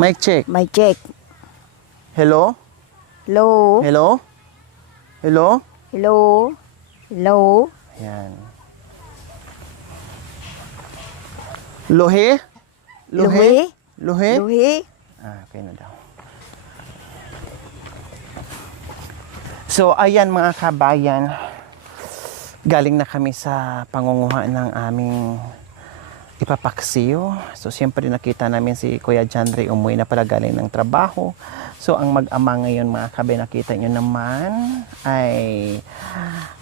Mic check. Mic check. Hello? Hello? Hello? Hello? Hello? Hello? Ayan. Luhe? Luhi? Luhe? Luhi? Okay na daw. So, ayan mga kabayan. Galing na kami sa pangunguha ng aming ipapaksiyo. So, siyempre nakita namin si Kuya Janry umuwi na pala galing ng trabaho. So, ang mag-ama ngayon mga kabay, nakita nyo naman ay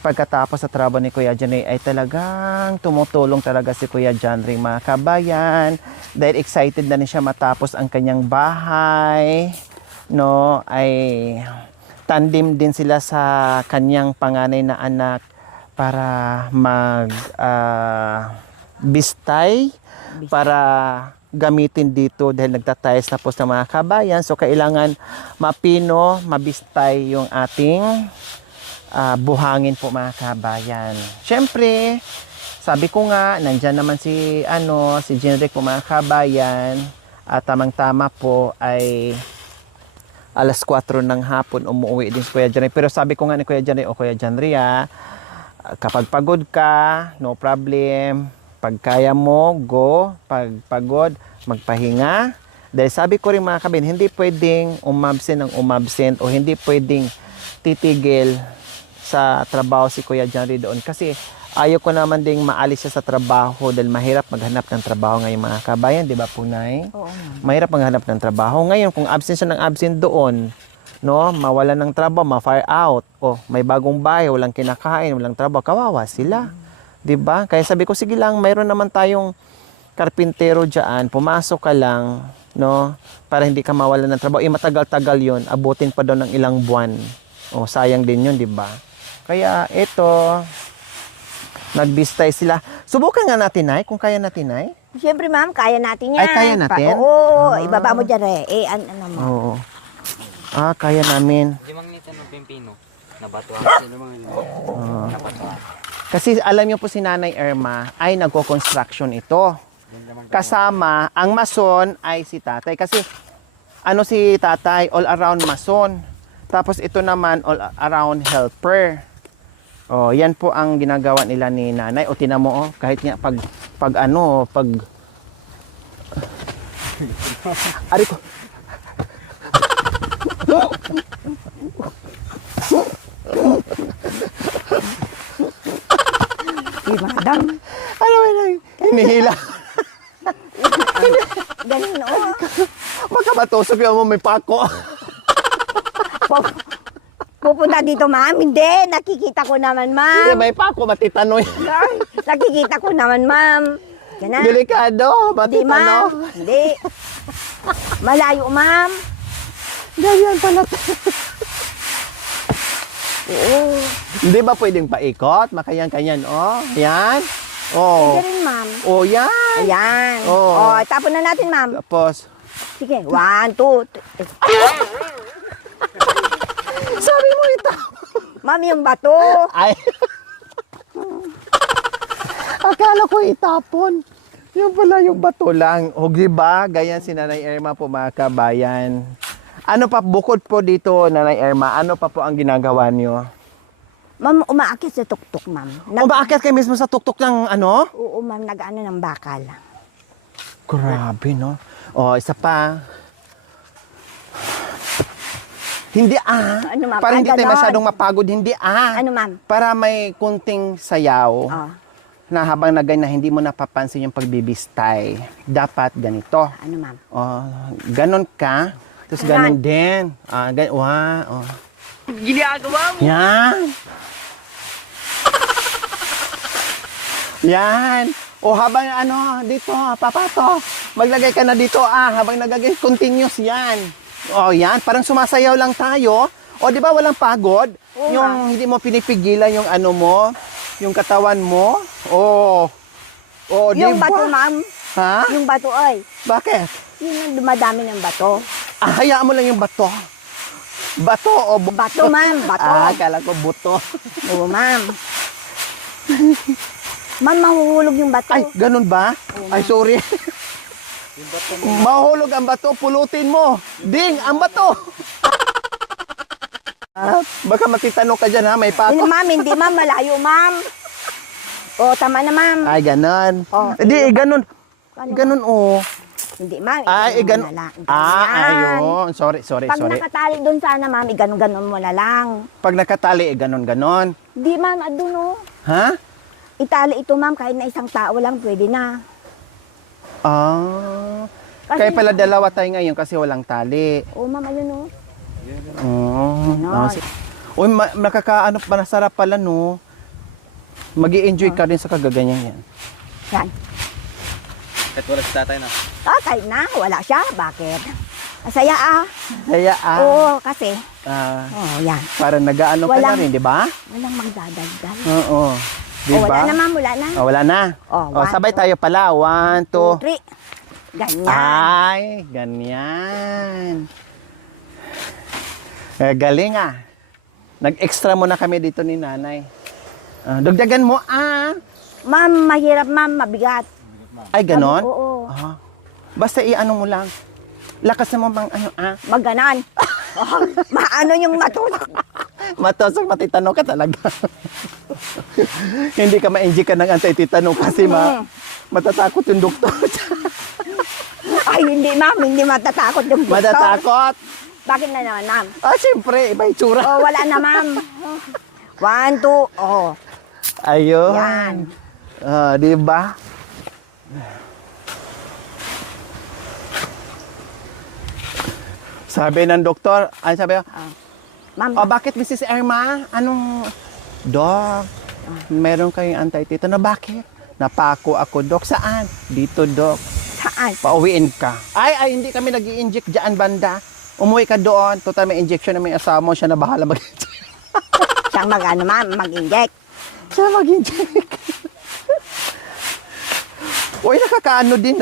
pagkatapos sa trabaho ni Kuya Janry ay talagang tumutulong talaga si Kuya Janry mga kabayan. Dahil excited na rin siya matapos ang kanyang bahay. No, ay tandem din sila sa kanyang panganay na anak para bistay para gamitin dito dahil nagtatayos tapos ng mga kabayan. So, kailangan mapino, mabistay yung ating buhangin po mga kabayan. Siyempre, sabi ko nga, nandyan naman si Jenrick po mga kabayan. At tamang-tama po ay alas 4 ng hapon umuwi din si Kuya Janry. Pero sabi ko nga ni Kuya Janry, Kuya Janry kapag pagod ka, no problem. Pag kaya mo, go. Pag pagod, magpahinga. Dahil sabi ko rin mga kabin, hindi pwedeng umabsent ng umabsent o hindi pwedeng titigil sa trabaho si Kuya Janry doon. Kasi ayaw ko naman ding maalis siya sa trabaho dahil mahirap maghanap ng trabaho ngayon mga kabayan. Di ba po, Nay? Oo. Mahirap maghanap ng trabaho. Ngayon, kung absent siya ng absent doon, no, mawalan ng trabaho, ma-fire out, o may bagong bahay, walang kinakain, walang trabaho, kawawa sila. 'Di ba? Kaya sabi ko, sige lang, mayroon naman tayong karpintero diyan, pumasok ka lang, no, para hindi ka mawalan ng trabaho. Matagal-tagal 'yon, abutin pa daw ng ilang buwan. O sayang din 'yon, 'di ba? Kaya ito, nagbistay sila. Subukan nga natin, Nay, kung kaya natin, Nay. Siyempre, ma'am, kaya natin yan. Ay, kaya natin? Oo, ibaba mo dyan ano mo. Oo. Kaya namin. Limang nito ng pimpino. Nabatuan. Kasi alam niyo po si Nanay Irma ay nagko-construction ito. Kasama, ang mason ay si tatay. Kasi si tatay, all around mason. Tapos ito naman, all around helper. Yan po ang ginagawa nila ni Nanay. O tinan mo, kahit nga pag Ari ko. Madam. Ano ba yun? Hinihila. Ganun, oo. Magkabatusok yung mo may pako. Pupunta dito, ma'am. Hindi, nakikita ko naman, ma'am. May pako, matitanoy. Nakikita ko naman, ma'am. Yan na. Delikado, Hindi, ma'am. matitano. Hindi. Malayo, ma'am. Ganyan pala. Oo. Hindi ba pwedeng paikot? Makayan-kanyan, Yan. Hindi rin, ma'am. Yan. Ayan. Oo. Tapon na natin, ma'am. Tapos, Sige, 1, 2, 3. sabi mo ito. Ma'am, yung bato. Ay. Akala ko itapon. Yung pala yung bato lang. O, diba? Ganyan si Nanay Irma po mga kabayan. Ano pa, bukod po dito, Nanay Irma, ano pa po ang ginagawa niyo? Ma'am, umaakit sa tuktok, ma'am. Umaakit kayo mismo sa tuktok ng ano? Oo, ma'am, nag-ano ng bakal. Grabe, no? Isa pa. Hindi Ano, ma'am? Para hindi tayo Ganon. masyadong mapagod. Hindi Ano, ma'am? Para may kunting sayaw. Na habang na hindi mo napapansin yung pagbibistay. Dapat ganito. Ano, ma'am? Ganon ka. Tapos ganon din. Ginagawa mo! Yan. Yan. Habang dito, papato. Maglagay ka na dito, habang nagagay, continuous yan. Yan. Parang sumasayaw lang tayo. Di ba walang pagod? Oo, Yung hindi mo pinipigilan yung yung katawan mo. Yung diba? bato, ma'am. Ha? Yung bato, ay. Bakit? Yun yung dumadami ng bato. Hayaan mo lang yung bato. Bato o Bato, ma'am. Bato. Akala ko buto. Oo, ma'am. Ma'am, mahuhulog yung bato. Ay, ganun ba? Oo, Ay, sorry. Mahulog ang bato, pulutin mo. Ding, ang bato. Baka matitanong ka dyan ha, may Hindi, pako. ma'am, hindi ma'am, malayo ma'am. O, tama na ma'am. Ay, ganon. Oh, Hindi, ganon. Ano? Ganon, oh. Hindi ma'am, Ay, iganon ganon. mo na lang. Ayun. Sorry. Pag nakatali doon sana ma'am, iganon-ganon mo na lang. Pag nakatali, ganon. Hindi ma'am, adun o. Ha? Itali ito ma'am, kahit na isang tao lang, pwede na. Ah. Kasi- Kaya pala dalawa tayo ngayon kasi walang tali. O ma'am, ayun o. Oh. Ganon. Uy, nakakaano pa, nasarap pala, no? Mag-i-enjoy ka rin sa kagaganyan yan. Yan. Kahit wala si tatay na. Kahit na, wala siya. Bakit? Masaya ah. Kaya, Oo, kasi. Yan. para nag-ano ka na Walang- rin, di ba? Walang magdadagdag. Oo. Di O, wala ba? na ma'am, wala na. Oh, wala na. Oh, Oh, one, sabay two. tayo pala. 1, 2. 3. Ganyan. Ay, ganyan. Galing ah. Nag-extra muna kami dito ni nanay. Dagdagan mo Ma'am, mahirap ma'am, mabigat. Ay, ganon? Oo. Basta i-ano mo lang. Lakas mo bang ano Maganan. Maano yung matutok. Matusok, matitano ka talaga. Hindi ka ma-inject ka ng anti-titano kasi matatakot yung doktor. Ay, hindi ma'am, hindi matatakot yung doktor. Matatakot? Bakit na naman ma'am? Siyempre, iba itsura. Oh, wala na ma'am. 1, 2, oh. Ayun. Yan. Di ba? Sabi ng doktor, sabi ko, Ma'am, bakit Mrs. Irma? Anong, Dok, meron kayong anti-titano. Bakit? Napako ako, Dok. Saan? Dito, Dok. saan? Pauwiin ka. Ay, hindi kami nag-i-inject dyan, banda. Umuwi ka doon. Total, may injection na may asawa mo. Siya na bahala mag-inject. Siyang mag-ano ma'am, mag-inject. Siya mag-inject. Uy, nakakaano din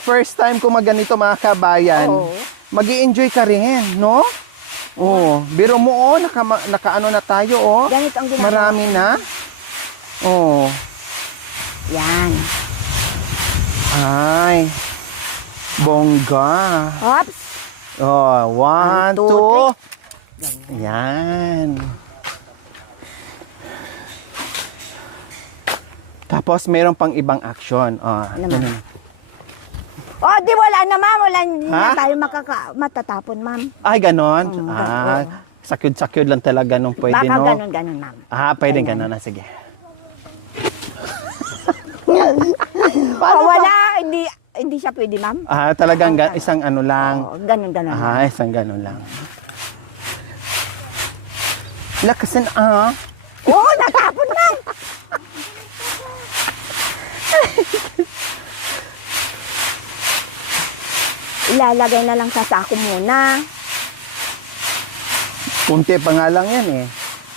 first time ko maganito mga kabayan. Oo. Mag-i-enjoy ka rin, no? Biro mo, nakaano na tayo, Ganito ang ginagawa. Marami na. Yan. Ay, bongga. Oops. 1, 2, 2. Yan. Tapos, meron pang ibang action. Naman. Oh, di wala na ma'am. Wala hindi Ha? na tayo matatapon ma'am. Ay, ganon. ganun. Sakyod-sakyod lang talaga nung pwede, Baka no? ganun ma'am. Pwede ganon na. Sige. Wala. Hindi siya pwede ma'am. Talagang isang ano lang. Ganun ma'am. Isang ganon lang. Lakasan, Oh, natapon ma'am. Ilalagay na lang sa sako muna. Kunti pa nga lang yan eh.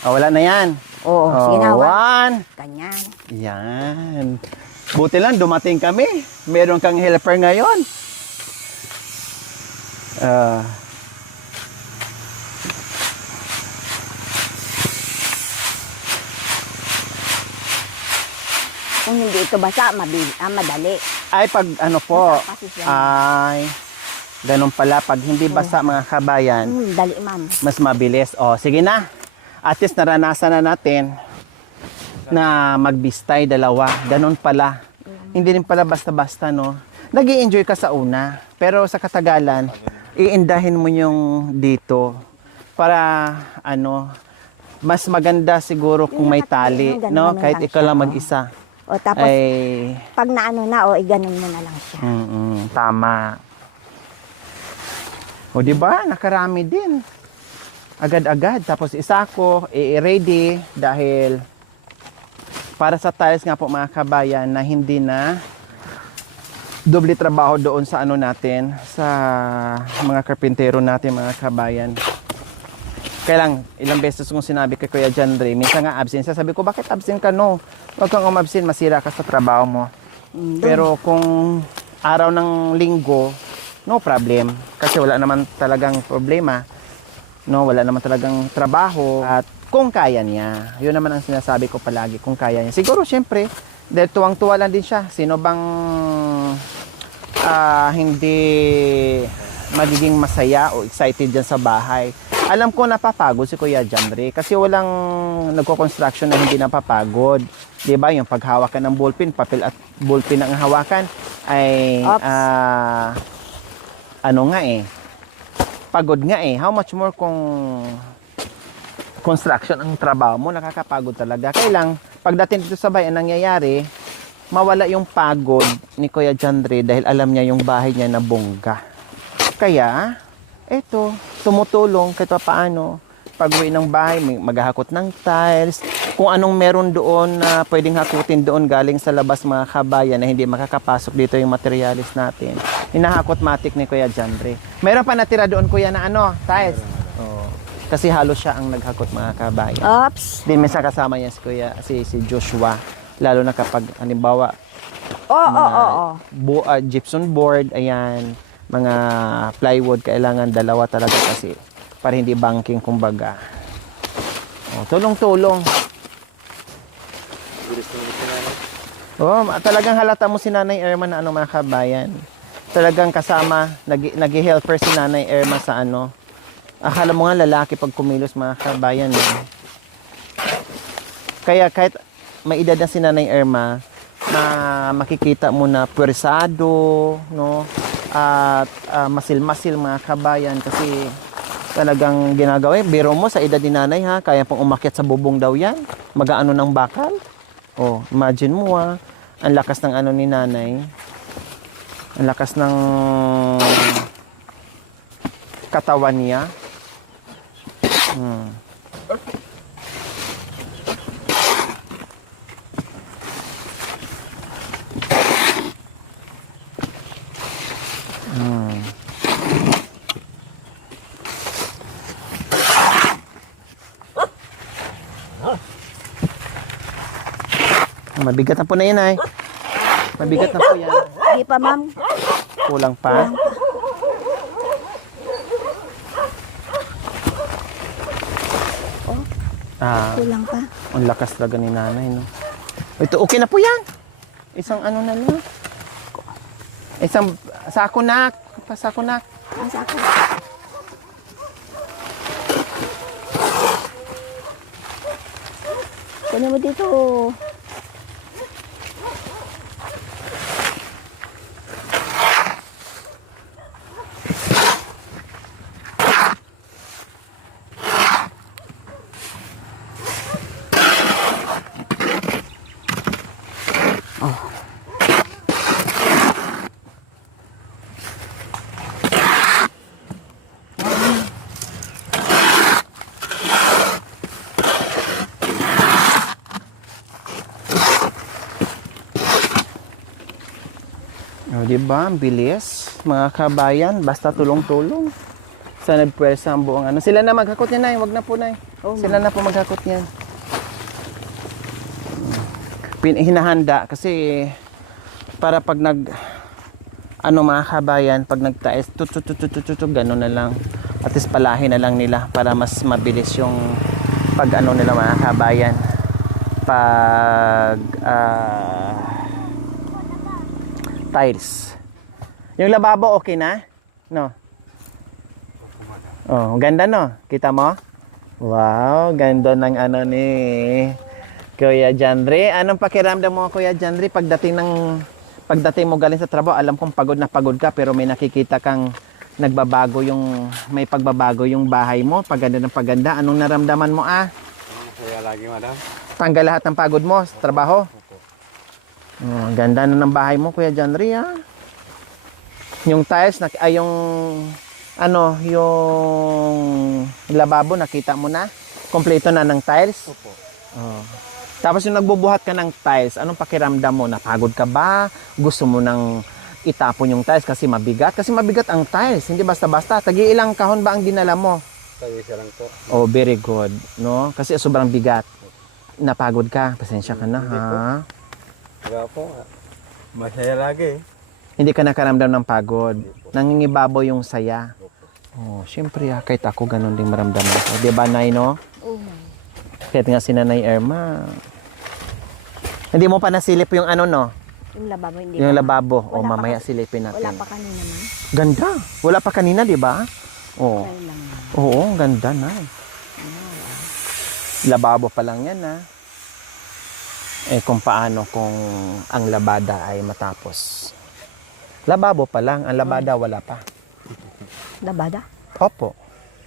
Wala na yan. Oo, sige na. 1. Ganyan. Yan. Buti lang, dumating kami. Meron kang helper ngayon. Kung hindi ito basa, madali. Ay, pag ano po. Basa kasi siya. Ay, ganun pala. Pag hindi basa mga kabayan, Dali ma'am. mas mabilis. Sige na. At least naranasan na natin na magbistay dalawa. Ganun pala. Hindi rin pala basta-basta, no? Nag-i-enjoy ka sa una. Pero sa katagalan, iindahin mo yung dito. Para, mas maganda siguro kung may tali, no? Ganun Kahit lang ikaw siya, lang oh. mag-isa. O tapos, Ay, pag naano na, iganon mo na lang siya. tama. O, di ba? Nakarami din. Agad-agad. Tapos isa ko, i-ready dahil para sa tiles nga po mga kabayan na hindi na doble trabaho doon sa natin, sa mga karpintero natin mga kabayan. Kaya lang, ilang beses kong sinabi kay Kuya John Ray, minsan nga absent. Sabi ko, bakit absent ka, no? Huwag kang umabsent, masira ka sa trabaho mo. Pero kung araw ng linggo, no problem. Kasi wala naman talagang problema. No, wala naman talagang trabaho. At kung kaya niya, yun naman ang sinasabi ko palagi, kung kaya niya. Siguro, syempre, dahil tuwang-tuwa lang din siya. Sino bang hindi magiging masaya o excited dyan sa bahay. Alam ko napapagod si Kuya Jamre kasi walang nagko-construction na hindi napapagod. 'Di ba? Yung paghawakan ng ballpen, papel at ballpen ang hawakan ay Ops. ano nga eh. Pagod nga eh. How much more kung construction ang trabaho mo, nakakapagod talaga. Kailang pagdating dito sa bahay, ang nangyayari, mawala yung pagod ni Kuya Jamre dahil alam niya yung bahay niya na bongga. Kaya, eto, tumutulong kahit pa paano. Pag-uwi ng bahay, may maghahakot ng tiles. Kung anong meron doon na pwedeng hakutin doon galing sa labas mga kabayan na hindi makakapasok dito yung materialis natin. Hinahakot matik ni Kuya Jamre. Meron pa natira doon, Kuya, na ano, tiles. Oh. Kasi halos siya ang naghakot mga kabayan. Ops. Din minsan kasama niya si Kuya, si Joshua. Lalo na kapag, halimbawa, Oo. gypsum board, ayan, mga plywood, kailangan dalawa talaga kasi para hindi banking kumbaga. Oh, tulong-tulong. Talagang halata mo si Nanay Irma na ano mga kabayan. Talagang kasama, nag-helper si Nanay Irma sa ano. Akala mo nga lalaki pag kumilos mga kabayan. Eh. Kaya kahit may edad na si Nanay Irma, na makikita mo na puwersado, no? At masil-masil mga kabayan kasi talagang ginagawa. Biro mo sa edad ni nanay ha, kaya pang umakyat sa bubong daw yan. Mag-aano ng bakal. Oh, imagine mo ha, ang lakas ng ano ni nanay. Ang lakas ng katawan niya. Mabigat na po na yan ay. Mabigat na po yan. Hindi pa, ma'am. Kulang pa. Kulang pa. Ang lakas talaga ni nanay, no? Ito, okay na po yan. Isang ano na lang. Isang sako na. Pasako na. Ang sako. Kunin mo dito. O, diba? Ang bilis. Mga kabayan, basta tulong-tulong. Sa nagpwersa ang buong ano. Sila na maghakot niyan, Nay. Wag na po, Nay. Sila na po maghakot niyan. Hinahanda kasi para pag ano mga kabayan, pag nagtais, gano'n na lang. At least palahin na lang nila para mas mabilis yung pag ano nila mga kabayan. Pag tiles. Yung lababo okay na? No? Oh, ganda no? Kita mo? Wow, ganda ng ano ni Kuya Jamre. Anong pakiramdam mo Kuya Jamre pagdating mo galing sa trabaho? Alam kong pagod na pagod ka pero may nakikita kang nagbabago may pagbabago yung bahay mo. Paganda ng paganda. Anong naramdaman mo Kaya lagi, madam. Tanggal lahat ng pagod mo sa trabaho? Oh, ganda na ng bahay mo, Kuya Jamre, ha? Yung tiles, yung lababo, nakita mo na? Kompleto na ng tiles? Opo. Oh. Tapos yung nagbubuhat ka ng tiles, anong pakiramdam mo? Napagod ka ba? Gusto mo nang itapon yung tiles kasi mabigat? Kasi mabigat ang tiles, hindi basta-basta. Tagi-ilang kahon ba ang dinala mo? Tag-isa lang po. Oh, very good, no? Kasi sobrang bigat. Napagod ka, pasensya ka na, ha? Kaya po, masaya lagi. Hindi ka nakaramdam ng pagod. Nangingibabaw yung saya. Oh, syempre kahit ako ganun din maramdaman ko. 'Di ba, Nay, no? Kahit nga si Nanay Irma. Hindi mo pa nasilip yung ano, no? Yung lababo, hindi Yung pa. lababo. O, Wala pa mamaya kasi- silipin natin. Wala pa kanina man. Ganda. Wala pa kanina, di ba? Oo. Kaya lang yan. Oo, ganda na. Lababo pa lang yan, ha? Eh, kung paano kung ang labada ay matapos. Lababo pa lang. Ang labada, wala pa. Labada? Opo.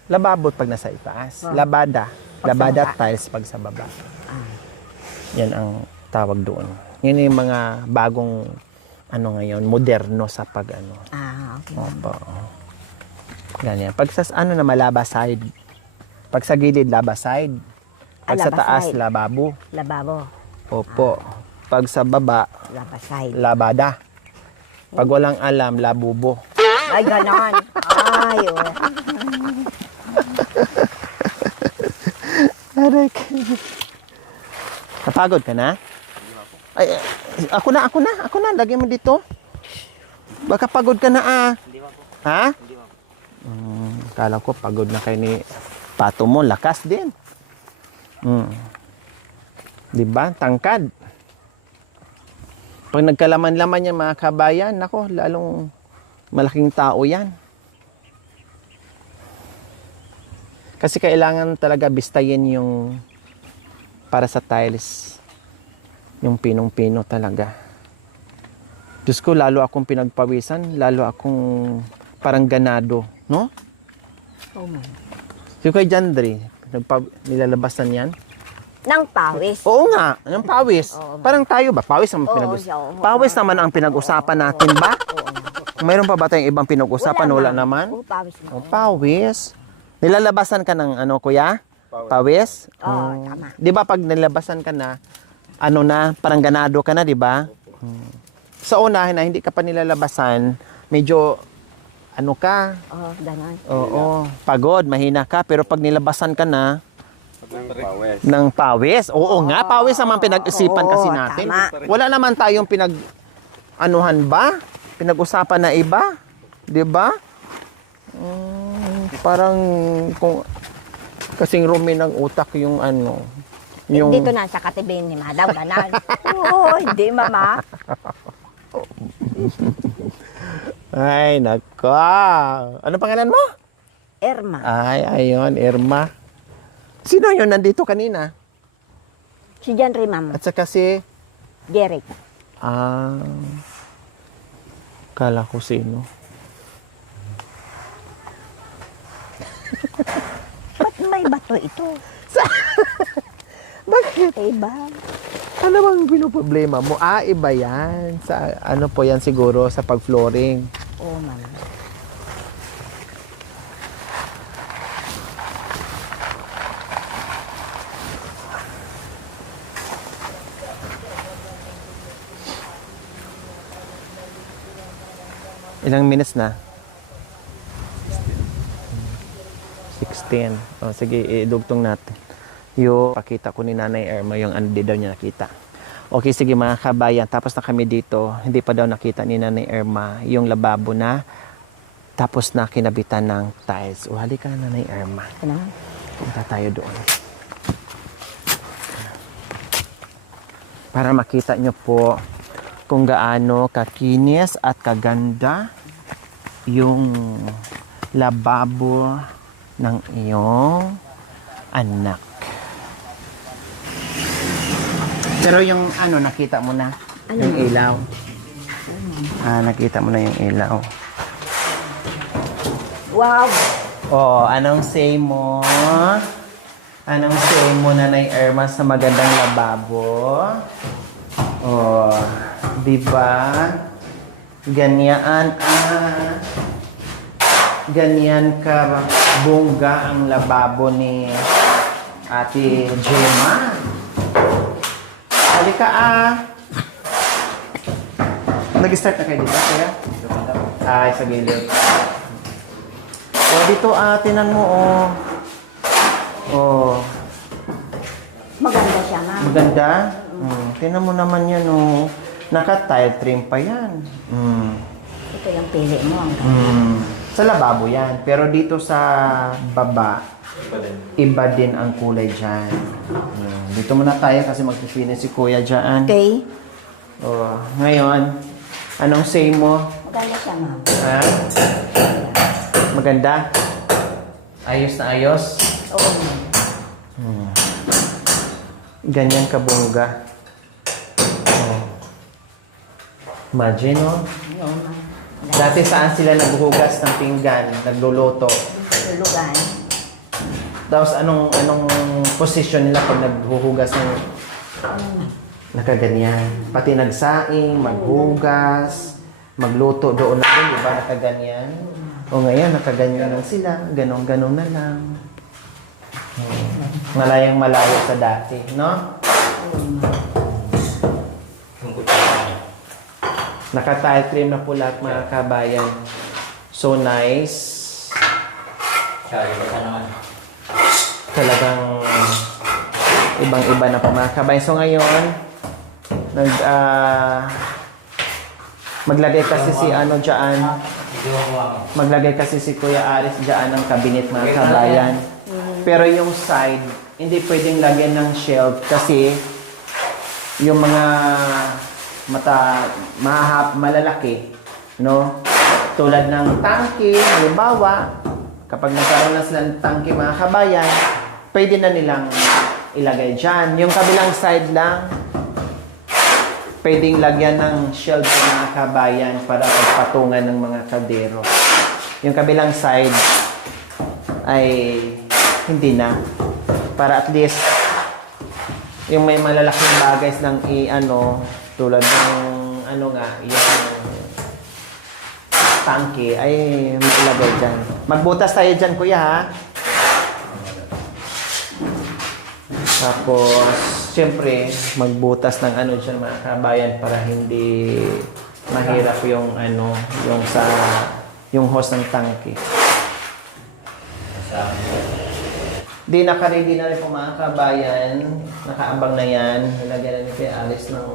Lababo pag nasa itaas. Oh. Labada. Pag sa Labada baba. tiles pag sa baba. Ah. Yan ang tawag doon. Yan yung mga bagong ano ngayon, moderno sa pag ano. Ah, okay. Opo. Ganyan. Pag sa ano na malaba side. Pag sa gilid, laba side. Pag sa laba taas, side. lababo. Lababo. Opo. Pag sa baba, Labaside. labada. Pag walang alam, labubo. Ay, ganon. Ay, oh. Arek. Napagod ka na? Ay, ako na. Lagyan mo dito. Baka pagod ka na Hindi po. Ha? Hindi po. Kala ko pagod na kayo ni Pato mo. Lakas din. Diba? Tangkad. Pag nagkalaman-laman yan mga kabayan, nako, lalong malaking tao yan. Kasi kailangan talaga bistayin yung para sa tiles. Yung pinong-pino talaga. Diyos ko, lalo akong pinagpawisan, lalo akong parang ganado, no? Oh, man. Yung kay Jandre, nilalabasan yan. Nang pawis. Oo nga, yung pawis. Oo. Parang tayo ba? Pawis naman Oo, siya, oo. Pawis naman ang pinag-usapan natin ba? Mayroon pa ba tayong ibang pinag-usapan? Wala naman. Oo, pawis na. Oh, pawis. Nilalabasan ka ng ano, kuya? Pawis? Oo, tama. Di ba pag nilabasan ka na, ano na, parang ganado ka na, di ba? Sa unahin na hindi ka pa nilalabasan, medyo, ano ka, Oo, ganon. oo, pagod, mahina ka, pero pag nilabasan ka na, Ng pawes. ng pawis. Oo nga, pawis naman pinag-isipan kasi Oo, natin. tama. Wala naman tayong anuhan ba? Pinag-usapan na iba? 'Di ba? Parang kung kasing rumi ng utak yung ano, yung Dito na sa katibin ni Madam, ganon. Oo, hindi, mama. Ay, nako. Ano pangalan mo? Irma. Ay, ayun, Irma. Sino yun nandito kanina? Si John Ray, ma'am. At saka si Derek. kala ko sino. Ba't may bato ito? Bakit? Iba. Ano bang pinoproblema mo? Iba yan. Sa, ano po yan siguro sa pag-flooring. Oo, ma'am. Ilang minutes na? 16. O, sige, idugtong natin. Yung pakita ko ni Nanay Irma yung ano di daw niya nakita. Okay, sige mga kabayan. Tapos na kami dito. Hindi pa daw nakita ni Nanay Irma yung lababo na tapos na kinabitan ng tiles. O, halika na, Nanay Irma. Ano? Punta tayo doon. Para makita nyo po kung gaano kakinis at kaganda yung lababo ng iyong anak. Pero yung ano, nakita mo na? Yung ilaw. Nakita mo na yung ilaw. Wow! Oh, anong say mo? Anong say mo, Nanay Irma, sa magandang lababo? Oh, di ba? Ganyan ganyan ka bongga ang lababo ni Ate Gemma. Halika Nag-start na kayo dito, kaya? Ay, sa gilid. O, dito tinan mo, Oh. Maganda siya, ma'am. Maganda? Tingnan mo naman yan, Naka-tile trim pa yan. Ito yung pili mo. Sa lababo yan. Pero dito sa baba, iba din ang kulay dyan. Dito muna tayo kasi mag-finish si Kuya dyan. Okay. Oh, ngayon, anong say mo? Maganda siya, ma'am. Ha? Maganda? Ayos na ayos? Oo, ma'am. Ganyan kabongga. Oh. Imagine, no? Oo, ma'am. Dati saan sila naghuhugas ng pinggan, nagluluto. Tulugan. Tapos anong position nila pag naghuhugas ng nakaganyan. Pati nagsaing, maghugas, magluto doon na din, di ba? Nakaganyan. O ngayon, nakaganyan lang sila. Ganon-ganon na lang. Malayang malayo sa dati, no? Naka-tile trim na po lahat mga kabayan. So nice. Talagang ibang-iba na po mga kabayan. So ngayon, maglagay kasi si ano dyan. Maglagay kasi si Kuya Aris dyan ng cabinet mga kabayan. Pero yung side, hindi pwedeng lagyan ng shelf kasi yung mga malalaki, no? Tulad ng tangke, halimbawa, kapag nagkaroon na sila ng tangke mga kabayan, pwede na nilang ilagay dyan. Yung kabilang side lang, pwedeng lagyan ng shelf mga kabayan para pagpatungan ng mga kaldero. Yung kabilang side ay hindi na. Para at least yung may malalaking bagay ng tulad ng yung tangke ay mailagay dyan. Magbutas tayo dyan, kuya, ha? Tapos, siyempre, magbutas ng dyan, mga kabayan, para hindi mahirap yung hose ng tangke. Di naka-ready na rin po mga kabayan. Nakaabang na yan. Nilagyan na ni Kuya Alice ng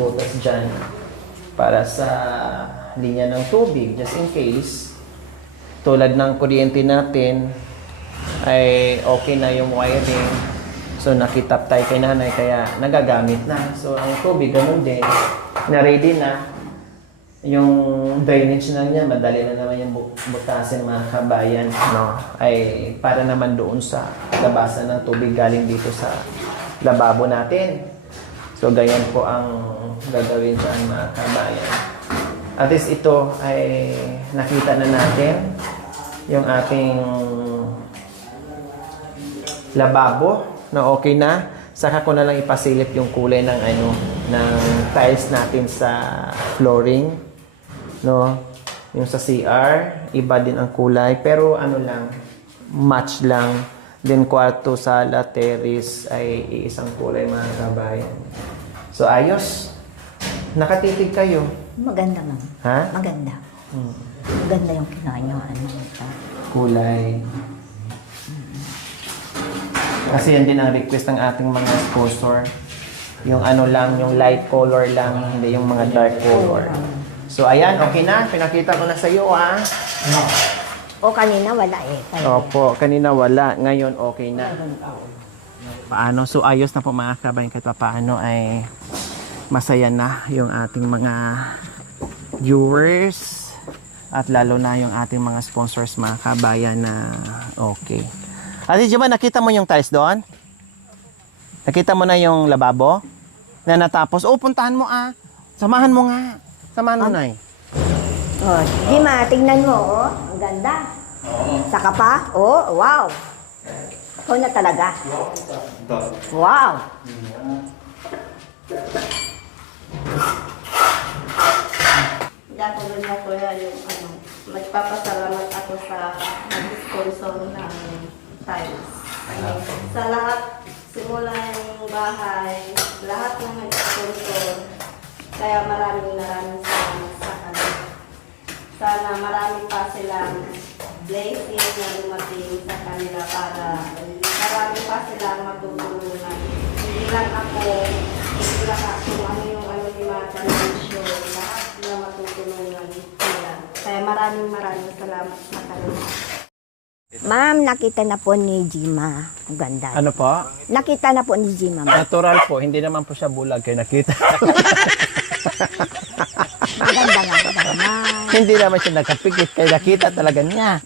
butas dyan para sa linya ng tubig. Just in case, tulad ng kuryente natin, ay okay na yung wiring. So, nakitap tayo kay nanay kaya nagagamit na. So, ang tubig, ganun din. Na-ready na. Yung drainage na niya, madali na naman yung butasin mga kabayan, no? Ay para naman doon sa labasan ng tubig galing dito sa lababo natin. So, ganyan po ang gagawin dyan mga kabayan. At least ito ay nakita na natin yung ating lababo na okay na. Saka ko na lang ipasilip yung kulay ng ng tiles natin sa flooring. No? Yung sa CR, iba din ang kulay. Pero match lang. Then kwarto, sala, terrace ay iisang kulay mga kabayan. So ayos. Nakatitig kayo. Maganda, ma'am. Ha? Maganda. Maganda yung kinain nyo. Kulay. Kasi yan din ang request ng ating mga sponsor. Yung yung light color lang, hindi yung mga dark color. So ayan, okay na. Pinakita ko na sa iyo, ha? O kanina wala eh. Opo, kanina wala. Ngayon okay na. Paano? So ayos na po mga kabayan, kahit paano ay masaya na yung ating mga viewers at lalo na yung ating mga sponsors mga kabayan na okay. Ate Jema, nakita mo yung tiles doon? Nakita mo na yung lababo? Na natapos? Oh, puntahan mo Samahan mo nga. Samahan mo na Oh, Jima, tingnan mo, oh. Ang ganda. Saka pa? Oh, wow. Ikaw na talaga. Wow. Gagawin mo ko yan yung magpapasalamat ako sa nag-sponsor ng tiles. Sa lahat, simula yung bahay, lahat ng nag-sponsor. Kaya maraming salamat sa kanila. Sana marami pa silang blessing na dumating sa kanila para marami pa silang matutulungan. Hindi lang ako yung ni Mata Mansyo, lahat na matutulungan nila. Kaya maraming salamat sa kanila. Ma'am, nakita na po ni Jima. Ang ganda. Ano po? Nakita na po ni Jima. Ma'am. Natural po, hindi naman po siya bulag kayo nakita. Maganda nga naman. Hindi naman siya nakapikit kaya nakita talaga niya.